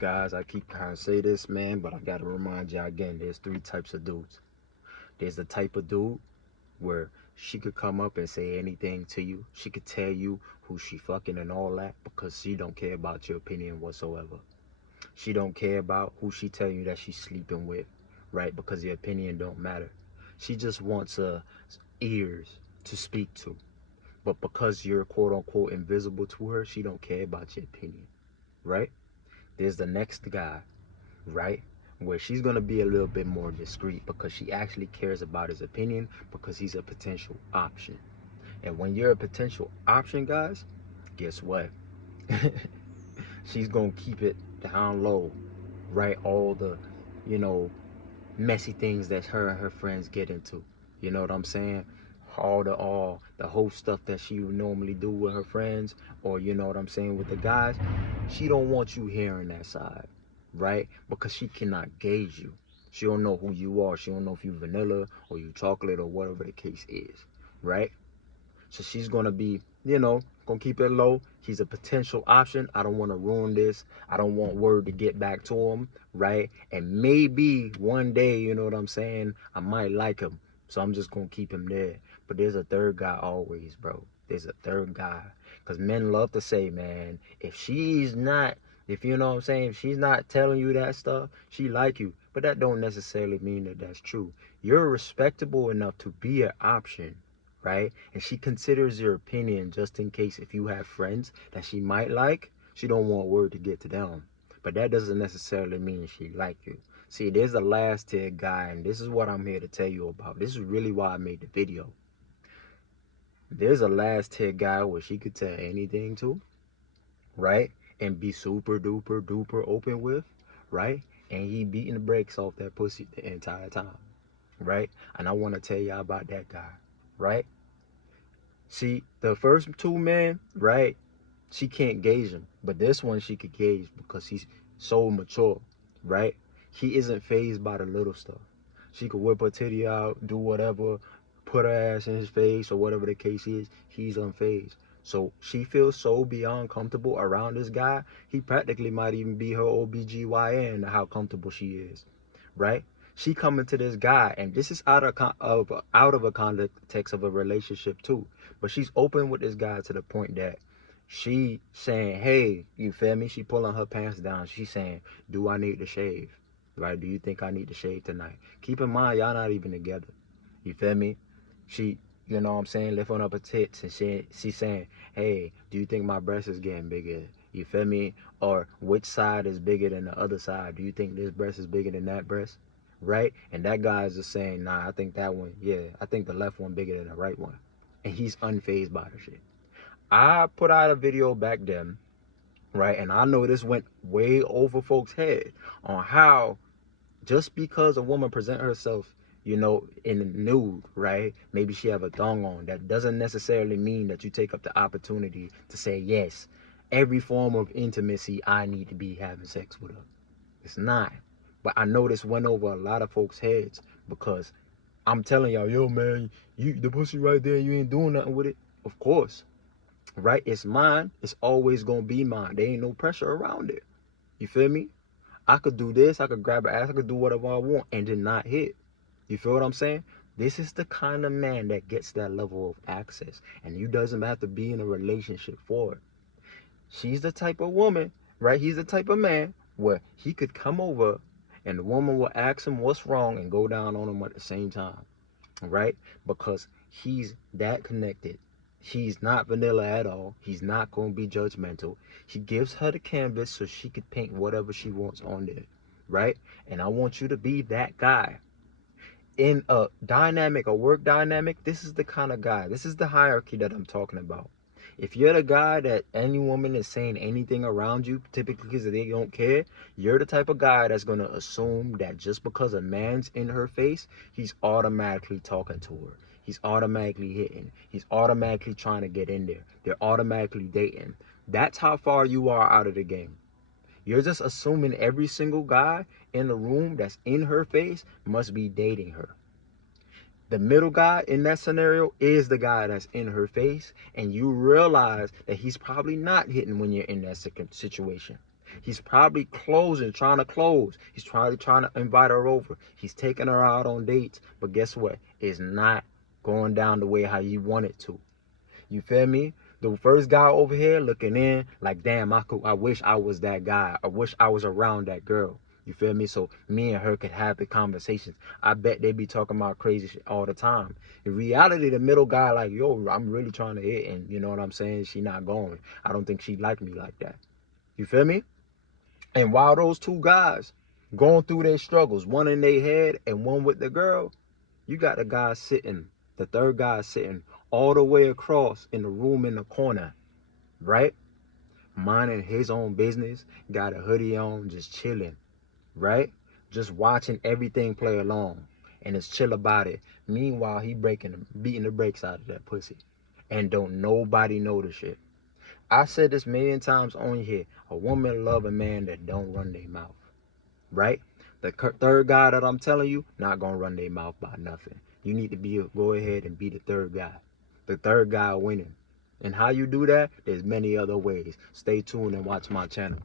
Guys, I keep trying to say this, man, but I gotta remind y'all again, there's three types of dudes. There's the type of dude where she could come up and say anything to you. She could tell you who she fucking and all that because she don't care about your opinion whatsoever. She don't care about who she tell you that she's sleeping with, right? Because your opinion don't matter. She just wants ears to speak to. But because you're quote unquote invisible to her, she don't care about your opinion, right? There's the next guy, right? Where she's gonna be a little bit more discreet because she actually cares about his opinion because he's a potential option. And when you're a potential option, guys, guess what? She's gonna keep it down low, right? All the, you know, messy things that her and her friends get into. You know what I'm saying? All the whole stuff that she would normally do with her friends, or you know what I'm saying, with the guys. She don't want you hearing that side, right? Because she cannot gauge you. She don't know who you are. She don't know if you vanilla or you chocolate or whatever the case is, right? So she's gonna be, gonna keep it low. He's a potential option. I don't want to ruin this. I don't want word to get back to him, right? And maybe one day, you know what I'm saying, I might like him. So I'm just gonna keep him there. But there's a third guy always, bro. There's a third guy. Cause men love to say, man, if you know what I'm saying, if she's not telling you that stuff, she like you. But that don't necessarily mean that that's true. You're respectable enough to be an option, right? And she considers your opinion just in case if you have friends that she might like, she don't want word to get to them. But that doesn't necessarily mean she like you. See, there's the last tier guy, and this is what I'm here to tell you about. This is really why I made the video. There's a last tier guy where she could tell anything to, right? And be super duper duper open with, right? And he beating the brakes off that pussy the entire time, right? And I want to tell y'all about that guy, right? See, the first two men, right? She can't gauge him, but this one she could gauge because he's so mature, right? He isn't phased by the little stuff. She could whip her titty out, do whatever, put her ass in his face or whatever the case is. He's unfazed. So she feels so beyond comfortable around this guy. He practically might even be her OBGYN, how comfortable she is, right? She coming to this guy, and this is out of a context of a relationship too. But she's open with this guy to the point that she saying, hey, you feel me? She pulling her pants down. She saying, do I need to shave? Right? Do you think I need to shave tonight? Keep in mind, y'all not even together. You feel me? She, you know what I'm saying, lifting up her tits and she's saying, hey, do you think my breast is getting bigger? You feel me? Or which side is bigger than the other side? Do you think this breast is bigger than that breast? Right? And that guy is just saying, nah, I think that one, yeah, I think the left one bigger than the right one. And he's unfazed by the shit. I put out a video back then, right? And I know this went way over folks' head on how just because a woman present herself, in the nude, right? Maybe she have a thong on. That doesn't necessarily mean that you take up the opportunity to say, yes, every form of intimacy, I need to be having sex with her. It's not. But I know this went over a lot of folks' heads because I'm telling y'all, yo, man, the pussy right there, you ain't doing nothing with it. Of course, right? It's mine. It's always gonna be mine. There ain't no pressure around it. You feel me? I could do this. I could grab her ass. I could do whatever I want and then not hit. You feel what I'm saying? This is the kind of man that gets that level of access, and you doesn't have to be in a relationship for it. She's the type of woman, right? He's the type of man where he could come over and the woman will ask him what's wrong and go down on him at the same time, right? Because he's that connected. He's not vanilla at all. He's not going to be judgmental. He gives her the canvas so she could paint whatever she wants on there, right? And I want you to be that guy. In a work dynamic, this is the kind of guy. This is the hierarchy that I'm talking about. If you're the guy that any woman is saying anything around you, typically because they don't care, you're the type of guy that's going to assume that just because a man's in her face, he's automatically talking to her. He's automatically hitting. He's automatically trying to get in there. They're automatically dating. That's how far you are out of the game. You're just assuming every single guy in the room that's in her face must be dating her. The middle guy in that scenario is the guy that's in her face, and you realize that he's probably not hitting when you're in that situation. He's probably trying to close. He's trying to invite her over. He's taking her out on dates. But guess what? It's not going down the way how you want it to. You feel me? The first guy over here looking in like, damn, I wish I was that guy. I wish I was around that girl. You feel me? So me and her could have the conversations. I bet they be talking about crazy shit all the time. In reality, the middle guy like, yo, I'm really trying to hit, and you know what I'm saying? She not going. I don't think she like me like that. You feel me? And while those two guys going through their struggles, one in their head and one with the girl, you got the third guy sitting all the way across in the room in the corner, right? Minding his own business, got a hoodie on, just chilling, right? Just watching everything play along and is chill about it. Meanwhile, he beating the brakes out of that pussy. And don't nobody know the shit. I said this million times on here. A woman love a man that don't run their mouth, right? The third guy that I'm telling you, not gonna run their mouth by nothing. You need to go ahead and be the third guy. The third guy winning. And how you do that, there's many other ways. Stay tuned and watch my channel.